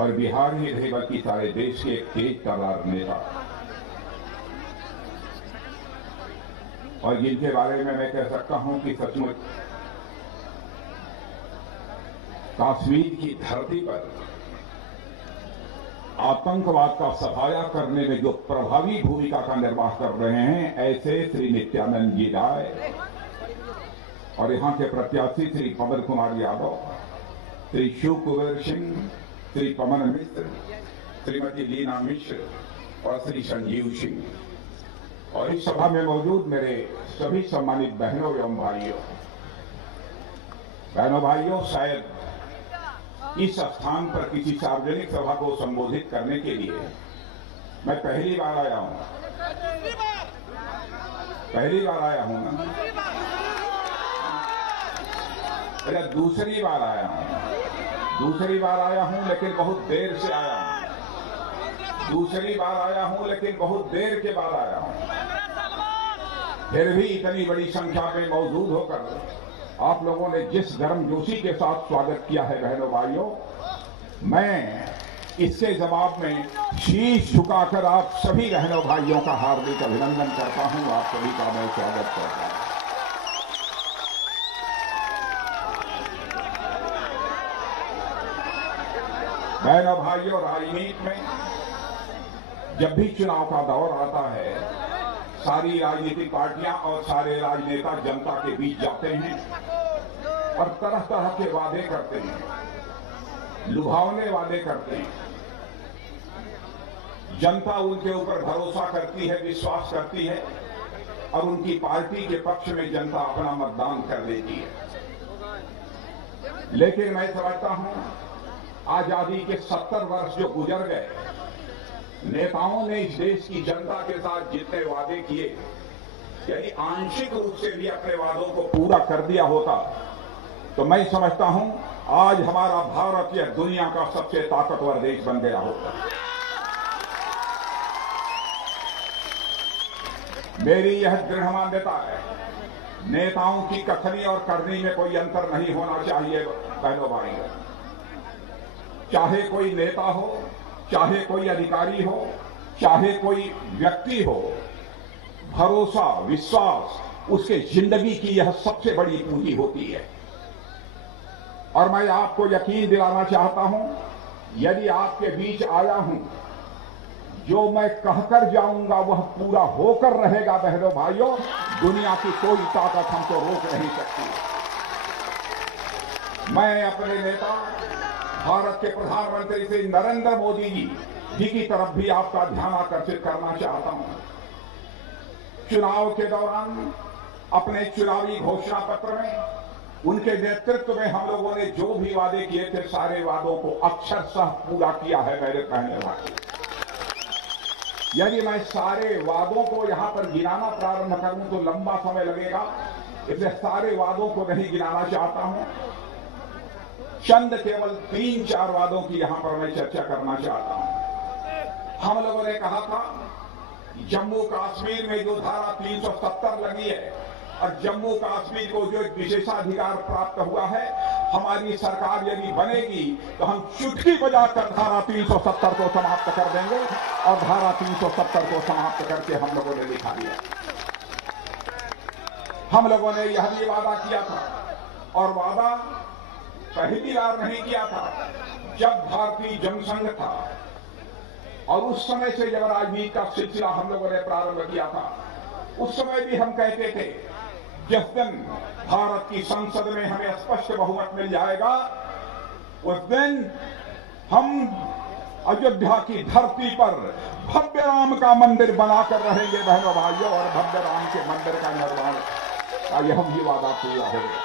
और बिहार ही नहीं बल्कि सारे देश के एक तेज तर्रार नेता, और जिनके बारे में मैं कह सकता हूं कि सचमुच कश्मीर की धरती पर आतंकवाद का सफाया करने में जो प्रभावी भूमिका का निर्वाह कर रहे हैं, ऐसे श्री नित्यानंद जी राय और यहां के प्रत्याशी श्री पवन कुमार यादव, श्री शिव कुबेर सिंह, श्री पवन मिश्र, श्रीमती लीना मिश्र और श्री संजीव सिंह, और इस सभा में मौजूद मेरे सभी सम्मानित बहनों एवं भाइयों, शायद इस स्थान पर किसी सार्वजनिक सभा को संबोधित करने के लिए मैं पहली बार आया हूं ना, अरे दूसरी बार आया हूं लेकिन बहुत देर से आया हूं, दूसरी बार आया हूं लेकिन बहुत देर के बाद आया हूं। फिर भी इतनी बड़ी संख्या में मौजूद होकर आप लोगों ने जिस गर्मजोशी के साथ स्वागत किया है बहनों भाइयों, मैं इसके जवाब में शीश झुकाकर आप सभी बहनों भाइयों का हार्दिक अभिनंदन करता हूं। आप सभी का मैं स्वागत करता हूं। बहनों भाइयों, राजनीति में जब भी चुनाव का दौर आता है, सारी राजनीतिक पार्टियां और सारे राजनेता जनता के बीच जाते हैं और तरह तरह के वादे करते हैं, लुभावने वादे करते हैं। जनता उनके ऊपर भरोसा करती है, विश्वास करती है और उनकी पार्टी के पक्ष में जनता अपना मतदान कर देती है। लेकिन मैं समझता हूं, आजादी के 70 वर्ष जो गुजर गए, नेताओं ने इस देश की जनता के साथ जितने वादे किए, यदि आंशिक रूप से भी अपने वादों को पूरा कर दिया होता तो मैं समझता हूं आज हमारा भारत यह दुनिया का सबसे ताकतवर देश बन गया होता। मेरी यह दृढ़ मान्यता है, नेताओं की कथनी और करनी में कोई अंतर नहीं होना चाहिए बहनों भाइयों। चाहे कोई नेता हो, चाहे कोई अधिकारी हो, चाहे कोई व्यक्ति हो, भरोसा, विश्वास उसके जिंदगी की यह सबसे बड़ी पूंजी होती है। और मैं आपको यकीन दिलाना चाहता हूं, यदि आपके बीच आया हूं, जो मैं कहकर जाऊंगा वह पूरा होकर रहेगा बहनों भाइयों। दुनिया की कोई ताकत हमको रोक नहीं सकती। मैं अपने नेता भारत के प्रधानमंत्री श्री नरेंद्र मोदी जी की तरफ भी आपका ध्यान आकर्षित करना चाहता हूं। चुनाव के दौरान अपने चुनावी घोषणा पत्र में उनके नेतृत्व में हम लोगों ने जो भी वादे किए थे, सारे वादों को अक्षरशः पूरा किया है मेरे कहने वाले। यदि मैं सारे वादों को यहां पर गिनाना प्रारंभ करूं तो लंबा समय लगेगा, इसलिए सारे वादों को नहीं गिनाना चाहता हूं। चंद केवल 3-4 वादों की यहां पर मैं चर्चा करना चाहता हूं। हम लोगों ने कहा था जम्मू कश्मीर में जो धारा 370 लगी है और जम्मू कश्मीर को जो एक विशेषाधिकार प्राप्त हुआ है, हमारी सरकार यदि बनेगी तो हम चुटकी बजाकर धारा 370 को समाप्त कर देंगे। और धारा 370 को समाप्त करके हम लोगों ने दिखा दिया। हम लोगों ने यह भी वादा किया था, और वादा पहली बार नहीं किया था, जब भारतीय जनसंघ था और उस समय से जब राजनीति का सिलसिला हम लोगों ने प्रारंभ किया था, उस समय भी हम कहते थे जिस दिन भारत की संसद में हमें स्पष्ट बहुमत मिल जाएगा, उस दिन हम अयोध्या की धरती पर भव्य राम का मंदिर बनाकर रहेंगे बहनों भाइयों, और भव्य राम के मंदिर का निर्माण का यह भी वादा पूरा होगा।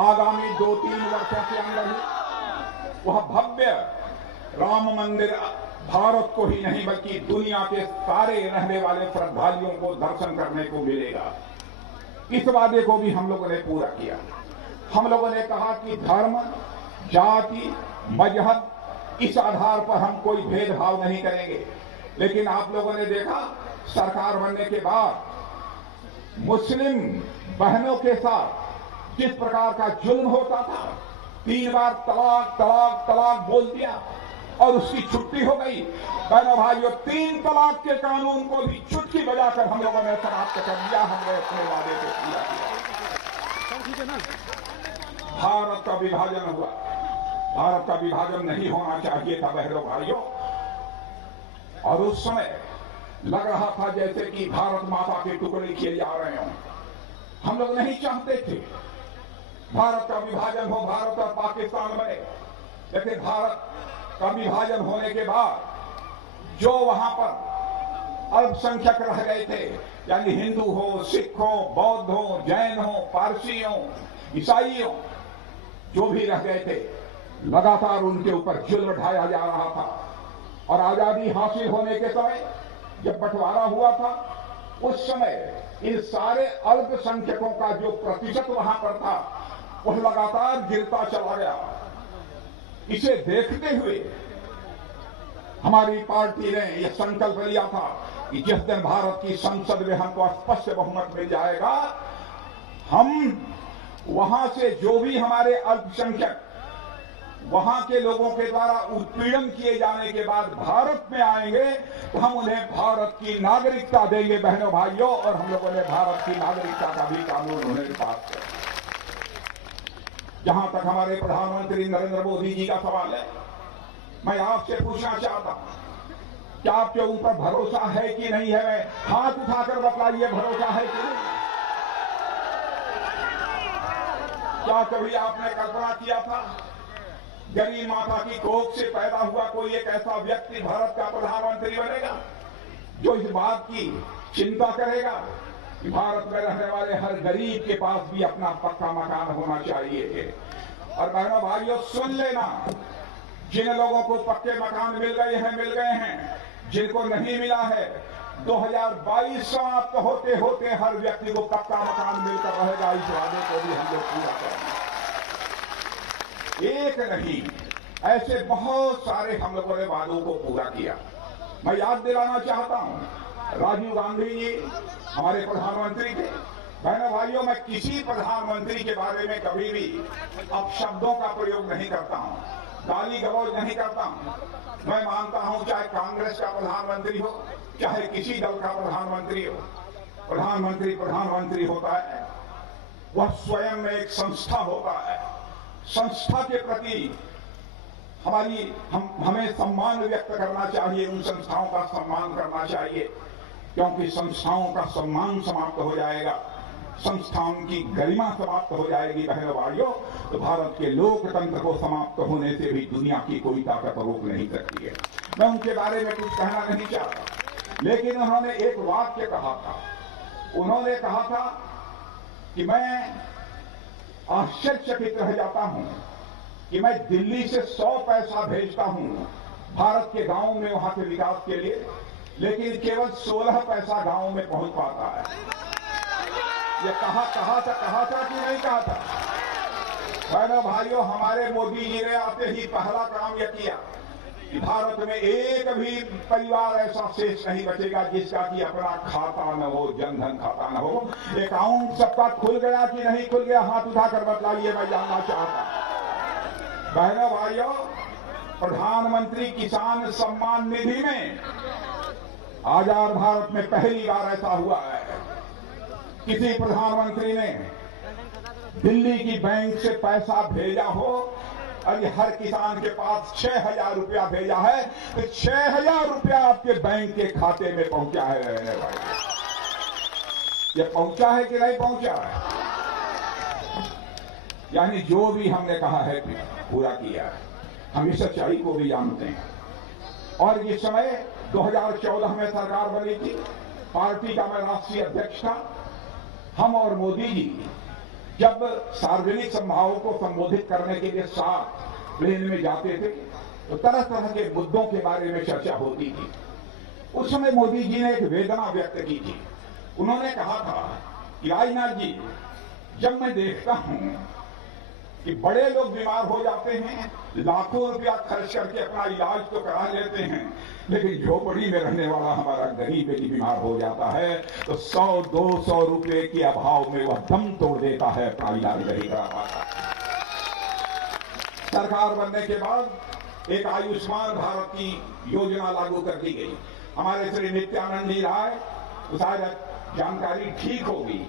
आगामी 2-3 वर्षों के अंदर ही वह भव्य राम मंदिर भारत को ही नहीं बल्कि दुनिया के सारे रहने वाले श्रद्धालुओं को दर्शन करने को मिलेगा। इस वादे को भी हम लोगों ने पूरा किया। हम लोगों ने कहा कि धर्म, जाति, मजहब इस आधार पर हम कोई भेदभाव नहीं करेंगे। लेकिन आप लोगों ने देखा सरकार बनने के बाद मुस्लिम बहनों के साथ जिस प्रकार का जुल्म होता था, 3 बार तलाक तलाक तलाक बोल दिया और उसकी छुट्टी हो गई। बहनों भाइयों, 3 तलाक के कानून को भी चुटकी बजाकर हम लोगों ने समाप्त कर दिया। हमने अपने वादे को पूरा किया। भारत का विभाजन हुआ। भारत का विभाजन नहीं होना चाहिए था बहनों भाइयों। और उस समय लग रहा था जैसे कि भारत माता के टुकड़े किए जा रहे हों। हम लोग नहीं चाहते थे भारत का विभाजन हो, भारत और पाकिस्तान बने। लेकिन भारत का विभाजन होने के बाद जो वहां पर अल्पसंख्यक रह गए थे, यानी हिंदू हो, सिख हो, बौद्ध हो, जैन हो, पारसी हो, ईसाई हो, जो भी रह गए थे, लगातार उनके ऊपर जुल्म ढाया जा रहा था। और आजादी हासिल होने के समय जब बंटवारा हुआ था, उस समय इन सारे अल्पसंख्यकों का जो प्रतिशत वहां पर था वह लगातार गिरता चला गया। इसे देखते हुए हमारी पार्टी ने यह संकल्प लिया था कि जिस दिन भारत की संसद में हमको स्पष्ट बहुमत मिल जाएगा, हम वहां से जो भी हमारे अल्पसंख्यक वहां के लोगों के द्वारा उत्पीड़न किए जाने के बाद भारत में आएंगे तो हम उन्हें भारत की नागरिकता देंगे बहनों भाइयों। और हम लोगों ने भारत की नागरिकता का भी कानून उन्हें पास किया। जहां तक हमारे प्रधानमंत्री नरेंद्र मोदी जी का सवाल है, मैं आपसे पूछना चाहता हूं क्या आपके ऊपर भरोसा है कि नहीं है? हाथ उठाकर बतलाइए, भरोसा है कि नहीं? क्या कभी आपने कल्पना किया था गरीब माता की कोख से पैदा हुआ कोई एक ऐसा व्यक्ति भारत का प्रधानमंत्री बनेगा जो इस बात की चिंता करेगा कि भारत में रहने वाले हर गरीब के पास भी अपना पक्का मकान होना चाहिए? और बहनों भाइयों, सुन लेना, जिन लोगों को पक्के मकान मिल गए हैं, जिनको नहीं मिला है, 2022 समाप्त होते होते हर व्यक्ति को पक्का मकान मिलकर रहेगा। इस वादे को भी हम लोग पूरा करेंगे। एक नहीं, ऐसे बहुत सारे हम लोगों ने वादों को पूरा किया। मैं याद दिलाना चाहता हूं, राजीव गांधी जी हमारे प्रधानमंत्री थे। बहनों भाइयों, मैं किसी प्रधानमंत्री के बारे में कभी भी अपशब्दों का प्रयोग नहीं करता हूं, गाली गलौज नहीं करता हूं। मैं मानता हूं चाहे कांग्रेस का प्रधानमंत्री हो, चाहे किसी दल का प्रधानमंत्री हो, प्रधानमंत्री होता है, वह स्वयं में एक संस्था होता है। संस्था के प्रति हमें सम्मान व्यक्त करना चाहिए, उन संस्थाओं का सम्मान करना चाहिए, क्योंकि संस्थाओं का सम्मान समाप्त हो जाएगा, संस्थाओं की गरिमा समाप्त हो जाएगी बहनों भाइयों, तो भारत के लोकतंत्र को समाप्त होने से भी दुनिया की कोई ताकत रोक नहीं सकती है। मैं उनके बारे में कुछ कहना नहीं चाहता, लेकिन उन्होंने एक वाक्य कहा था। उन्होंने कहा था कि मैं आश्चर्यचकित रह जाता हूं कि मैं दिल्ली से 100 पैसा भेजता हूं भारत के गांव में वहां के विकास के लिए, लेकिन केवल 16 पैसा गांव में पहुंच पाता है। ये कहा था कि नहीं कहा था? बहनों भाइयों, हमारे मोदी जी ने आते ही पहला काम यह किया कि भारत में एक भी परिवार ऐसा शेष नहीं बचेगा जिसका कि अपना खाता न हो, जनधन खाता न हो। अकाउंट सबका खुल गया कि नहीं खुल गया? हाथ उठाकर बतलाइए, मैं जानना चाहता। बहनों भाइयों, प्रधानमंत्री किसान सम्मान निधि में आजाद भारत में पहली बार ऐसा हुआ है, किसी प्रधानमंत्री ने दिल्ली की बैंक से पैसा भेजा हो और हर किसान के पास 6,000 रुपया भेजा है, तो 6,000 रुपया आपके बैंक के खाते में पहुंचा है। रहने वाले ये पहुंचा है कि नहीं पहुंचा है? यानी जो भी हमने कहा है पूरा किया है। हम इस सच्चाई को भी जानते हैं। और इस समय 2014 में सरकार बनी थी, पार्टी का मैं राष्ट्रीय अध्यक्ष था। हम और मोदी जी जब सार्वजनिक सभाओं को संबोधित करने के लिए साथ प्लेन में जाते थे तो तरह तरह के मुद्दों के बारे में चर्चा होती थी। उस समय मोदी जी ने एक वेदना व्यक्त की थी। उन्होंने कहा था कि राजनाथ जी, जब मैं देखता हूं कि बड़े लोग बीमार हो जाते हैं, लाखों रुपया खर्च करके अपना इलाज तो करा लेते हैं, लेकिन झोपड़ी में रहने वाला हमारा गरीब यदि बीमार हो जाता है तो 100-200 रुपए के अभाव में वह दम तोड़ देता है, अपना इलाज नहीं करा पाता। सरकार बनने के बाद एक आयुष्मान भारत की योजना लागू कर दी गई। हमारे श्री नित्यानंद जी राय, शायद जानकारी ठीक होगी,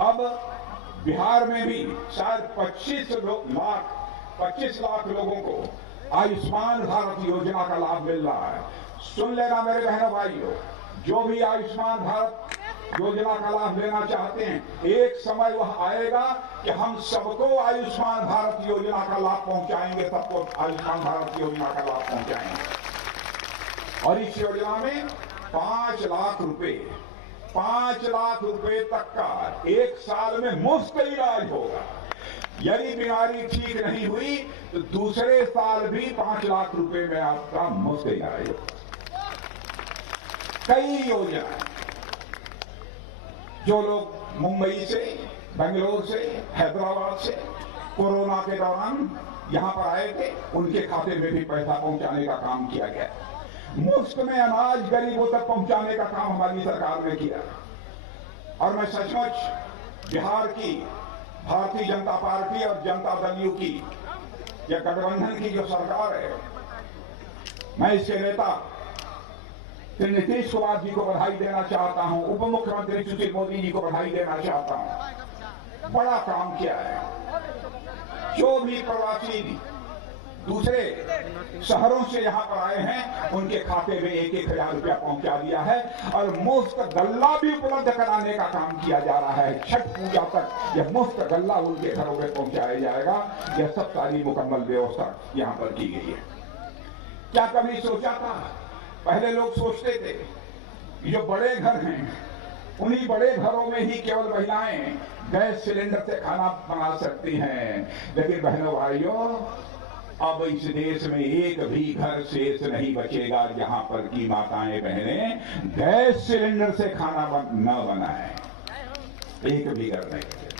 अब बिहार में भी शायद 25 लाख लोगों को आयुष्मान भारत योजना का लाभ मिल रहा है। सुन लेना मेरे बहनों भाइयों, जो भी आयुष्मान भारत योजना का लाभ लेना चाहते हैं, एक समय वह आएगा कि हम सबको आयुष्मान भारत योजना का लाभ पहुंचाएंगे, सबको आयुष्मान भारत योजना का लाभ पहुंचाएंगे। और इस योजना में 5 लाख रुपए तक का एक साल में मुफ्त इलाज होगा। यदि बीमारी ठीक नहीं हुई तो दूसरे साल भी 5 लाख रुपए में आपका मुफ्त इलाज होगा। कई योजनाएं, जो लोग मुंबई से, बेंगलोर से, हैदराबाद से कोरोना के दौरान यहां पर आए थे, उनके खाते में भी पैसा पहुंचाने का काम किया गया। मुफ्त में अनाज गरीबों तक पहुंचाने का काम हमारी सरकार ने किया। और मैं सचमुच बिहार की भारतीय जनता पार्टी और जनता दल यू की, या गठबंधन की जो सरकार है, मैं इसके नेता श्री नीतीश कुमार जी को बधाई देना चाहता हूं, उप मुख्यमंत्री सुशील मोदी जी को बधाई देना चाहता हूं। बड़ा काम किया है। जो भी प्रवासी दूसरे शहरों से यहां पर आए हैं, उनके खाते में 1,000 रुपया पहुंचा दिया है। और मुफ्त गल्ला भी उपलब्ध कराने का काम किया जा रहा है। छठ पूजा तक यह मुफ्त गल्ला उनके घरों में पहुंचाया जाएगा। यह सब सारी मुकम्मल व्यवस्था यहां पर की गई है। क्या कभी सोचा था? पहले लोग सोचते थे कि जो बड़े घर हैं, उन्हीं बड़े घरों में ही केवल महिलाएं गैस सिलेंडर से खाना बना सकती हैं। लेकिन बहनों भाइयों, अब इस देश में एक भी घर शेष नहीं बचेगा जहां पर की माताएं बहनें गैस सिलेंडर से खाना न बनाए। एक भी घर नहीं बचेगा।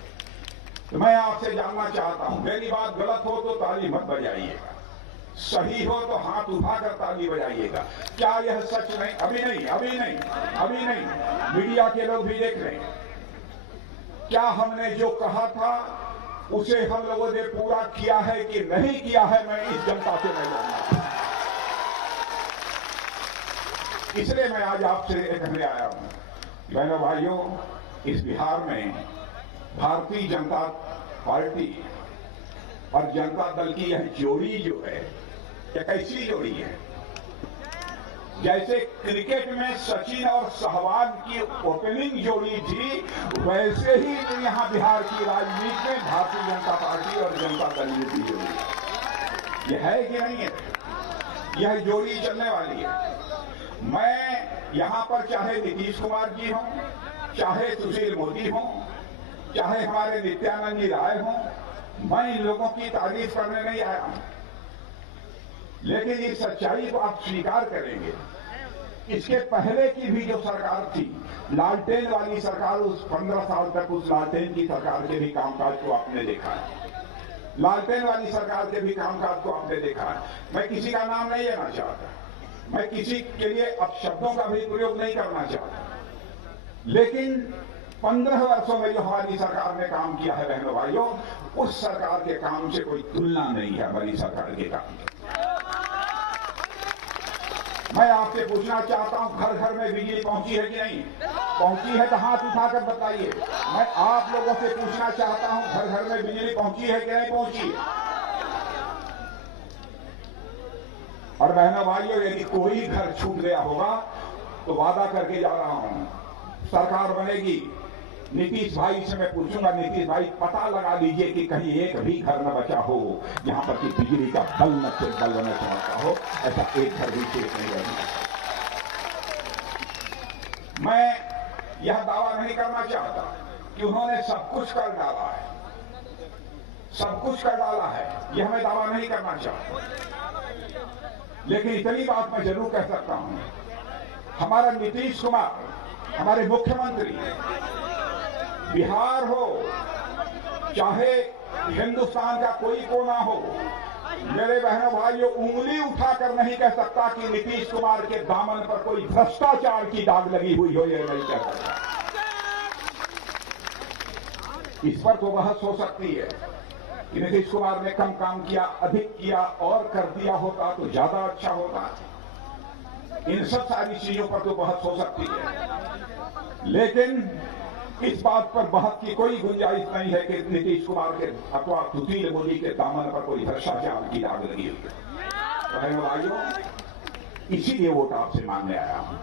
तो मैं आपसे जानना चाहता हूं, मेरी बात गलत हो तो ताली मत बजाइएगा, सही हो तो हाथ उठाकर ताली बजाइएगा। क्या यह सच नहीं? अभी नहीं, मीडिया के लोग भी देख रहे हैं। क्या हमने जो कहा था उसे हम लोगों ने पूरा किया है कि नहीं किया है, मैं इस जनता से नहीं जानता। इसलिए मैं आज आपसे कहने आया हूं, बहनों भाइयों, इस बिहार में भारतीय जनता पार्टी और जनता दल की यह जोड़ी जो है, यह कैसी जोड़ी है? जैसे क्रिकेट में सचिन और सहवाग की ओपनिंग जोड़ी थी, वैसे ही यहां बिहार की राजनीति में भारतीय जनता पार्टी और जनता दल की जोड़ी यह है कि नहीं है? यह जोड़ी चलने वाली है। मैं यहां पर चाहे नीतीश कुमार जी हों, चाहे सुशील मोदी हों, चाहे हमारे नित्यानंद जी राय हों, मैं इन लोगों की तारीफ करने नहीं आया हूं। लेकिन इस सच्चाई को आप स्वीकार करेंगे, इसके पहले की भी जो सरकार थी, लालटेन वाली सरकार, उस 15 साल तक उस लालटेन की सरकार के भी कामकाज को आपने देखा है। लालटेन वाली सरकार के भी कामकाज को आपने देखा है। मैं किसी का नाम नहीं लेना चाहता, मैं किसी के लिए अपशब्दों का भी प्रयोग नहीं करना चाहता, लेकिन 15 वर्षों में जो हमारी सरकार ने काम किया है बहनों भाइयों, उस सरकार के काम से कोई तुलना नहीं है हमारी सरकार के काम। मैं आपसे पूछना चाहता हूं, घर घर में बिजली पहुंची है कि नहीं? पहुंची है तो हाथ उठाकर बताइए। मैं आप लोगों से पूछना चाहता हूं, घर घर में बिजली पहुंची है कि नहीं पहुंची? और बहनों भाइयों, यदि कोई घर छूट गया होगा तो वादा करके जा रहा हूं, सरकार बनेगी, नीतीश भाई से मैं पूछूंगा, नीतीश भाई पता लगा लीजिए कि कहीं एक भी घर न बचा हो यहां पर कि बिजली का बल न चाहता हो, ऐसा एक घर भी शेष नहीं रहेगा। मैं यह दावा नहीं करना चाहता कि उन्होंने सब कुछ कर डाला है, सब कुछ कर डाला है, यह मैं दावा नहीं करना चाहता। लेकिन इतनी बात मैं जरूर कह सकता हूं, हमारा नीतीश कुमार, हमारे मुख्यमंत्री, बिहार हो चाहे हिंदुस्तान का कोई कोना हो, मेरे बहनों भाइयों, उंगली उठाकर नहीं कह सकता कि नीतीश कुमार के दामन पर कोई भ्रष्टाचार की दाग लगी हुई हो, यह नहीं कह सकता। इस पर तो बहस हो सकती है, कि नीतीश कुमार ने कम काम किया, अधिक किया और कर दिया होता तो ज्यादा अच्छा होता। इन सब सारी चीजों पर तो बहस हो सकती है, लेकिन इस बात पर बहस की कोई गुंजाइश नहीं है कि नीतीश कुमार के अथवा सुशील मोदी के दामन पर कोई भ्रष्टाचार की दाग लगी हुई है। भाइयों, इसीलिए वोट आपसे मांगने आया हूं।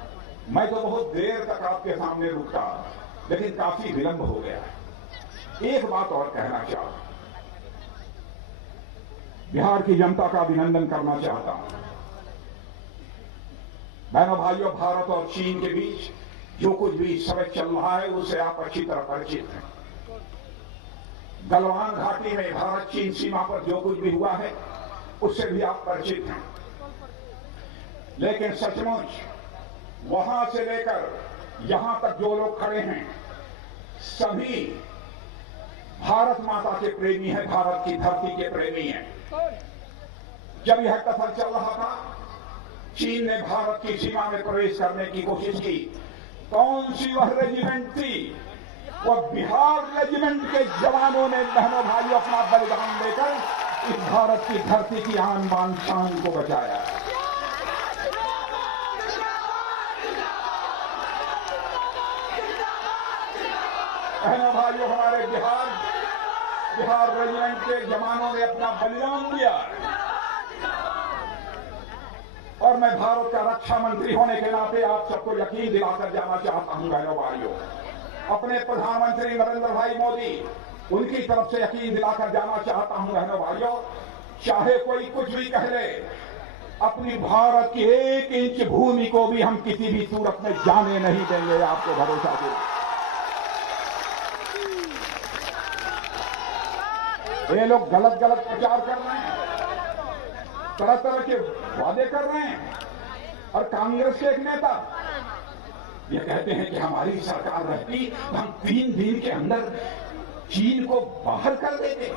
मैं तो बहुत देर तक आपके सामने रुकता, लेकिन काफी विलंब हो गया है। एक बात और कहना चाहता हूं, बिहार की जनता का अभिनंदन करना चाहता हूं। बहनों भाइयों, भारत और चीन के बीच जो कुछ भी इस समय चल रहा है उससे आप अच्छी तरह परिचित हैं। गलवान घाटी में भारत चीन सीमा पर जो कुछ भी हुआ है उससे भी आप परिचित हैं। लेकिन सचमुच वहां से लेकर यहां तक जो लोग खड़े हैं सभी भारत माता के प्रेमी हैं, भारत की धरती के प्रेमी हैं। जब यह कथन चल रहा था, चीन ने भारत की सीमा में प्रवेश करने की कोशिश की। कौन सी वह रेजिमेंट थी? वह बिहार रेजिमेंट के जवानों ने बहनों भाइयों अपना बलिदान देकर इस भारत की धरती की आन बान शान को बचाया। बहनों भाइयों, हमारे बिहार रेजिमेंट के जवानों ने अपना बलिदान दिया और मैं भारत का रक्षा मंत्री होने के नाते आप सबको यकीन दिलाकर जाना चाहता हूं बहनों भाइयों, अपने प्रधानमंत्री नरेंद्र भाई मोदी उनकी तरफ से यकीन दिलाकर जाना चाहता हूं बहनों भाइयों, चाहे कोई कुछ भी कह ले, अपनी भारत की 1 इंच भूमि को भी हम किसी भी सूरत में जाने नहीं देंगे। आपको भरोसा दे। ये लोग गलत प्रचार कर रहे हैं, तरह तरह के वादे कर रहे हैं। और कांग्रेस के एक नेता ये कहते हैं कि हमारी सरकार रहती तो हम 3 दिन के अंदर चीन को बाहर कर देते।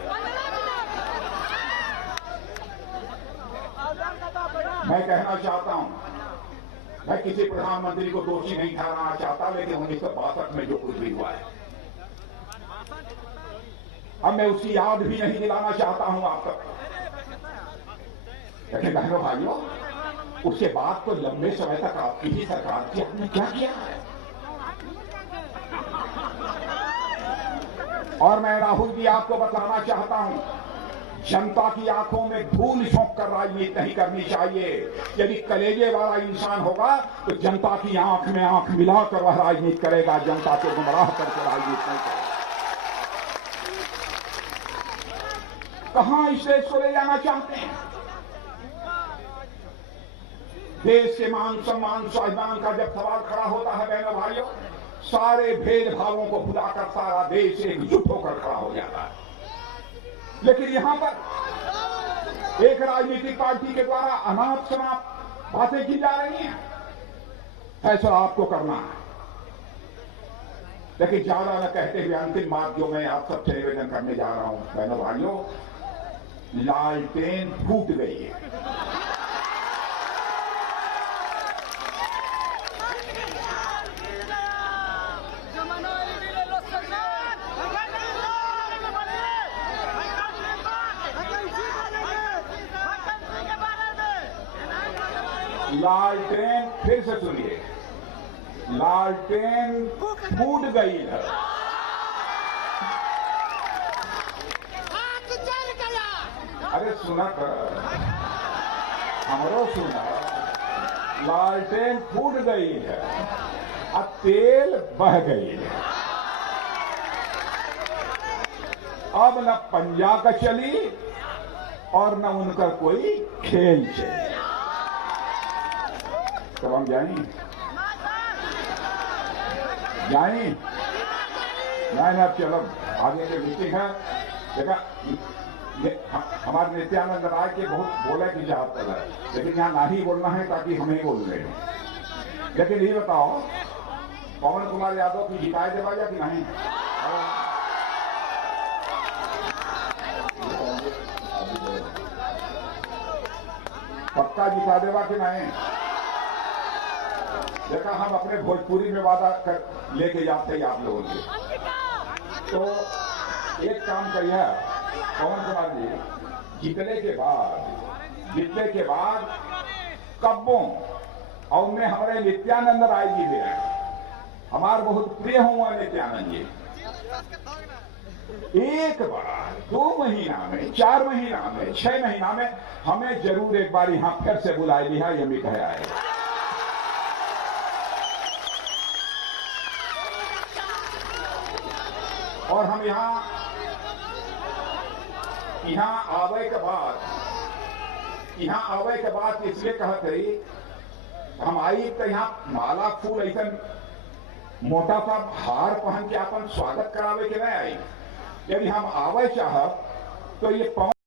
मैं कहना चाहता हूं, मैं किसी प्रधानमंत्री को दोषी नहीं ठहराना चाहता, लेकिन 1962 में जो कुछ भी हुआ है अब मैं उसकी याद भी नहीं दिलाना चाहता हूं आप तक। लेकिन बहनों भाइयों, उसके बाद तो लंबे समय तक आपकी ही सरकार थी, आपने क्या किया है? और मैं राहुल जी आपको बताना चाहता हूं, जनता की आंखों में धूल झोंक कर राजनीति नहीं करनी चाहिए। यदि कलेजे वाला इंसान होगा तो जनता की आंख में आंख मिलाकर वह राजनीति करेगा, जनता को गुमराह करके राजनीति नहीं करेगा। कहां इस देश को ले जाना चाहते हैं? देश के मान सम्मान स्वाभिमान का जब सवाल खड़ा होता है बहनों भाइयों, सारे भेदभावों को भुलाकर सारा देश एकजुट होकर खड़ा हो जाता है। लेकिन यहां पर एक राजनीतिक पार्टी के द्वारा अनाप शनाप बातें की जा रही हैं। फैसला आपको करना है। लेकिन ज्यादा न कहते हुए अंतिम बात जो मैं आप सबसे निवेदन करने जा रहा हूं बहनों भाइयों, लालटेन फूट गई है। लालटेन, फिर से सुनिए, लालटेन फूट गई है। अरे सुना कर, हमरो सुना, लालटेन फूट गई है और तेल बह गई है। अब न पंजा का चली और न उनका कोई खेल चली। तब हम जाएं अब चलो आगे के मीटिंग है। देखा हमारे नित्यानंद राय के बहुत बोले की चाहत है, लेकिन यहाँ ना ही बोलना है ताकि हम ही बोल रहे हैं। लेकिन ये बताओ, पवन कुमार यादव की जिताए देवा या कि नहीं? पक्का जिता देवा कि नहीं? देखा, हम अपने भोजपुरी में वादा कर लेके जाते हैं आप लोगों से। तो एक काम करिए, पवन कुमार जी, जीतने के बाद कब्बों और उनमें हमारे नित्यानंद राय जी भी हैं, हमारे बहुत प्रिय हुआ नित्यानंद जी। एक बार 2 महीना में, 4 महीना में, 6 महीना में हमें जरूर एक बार यहां फिर से बुलाई लिया, यमी कहा है। और हम यहां आवे के बाद इसलिए कहत रही, हम आई तो यहां माला फूल ऐसा मोटा सा हार पहन के अपन स्वागत करावे के नहीं आई। यदि हम आवे चाहब तो ये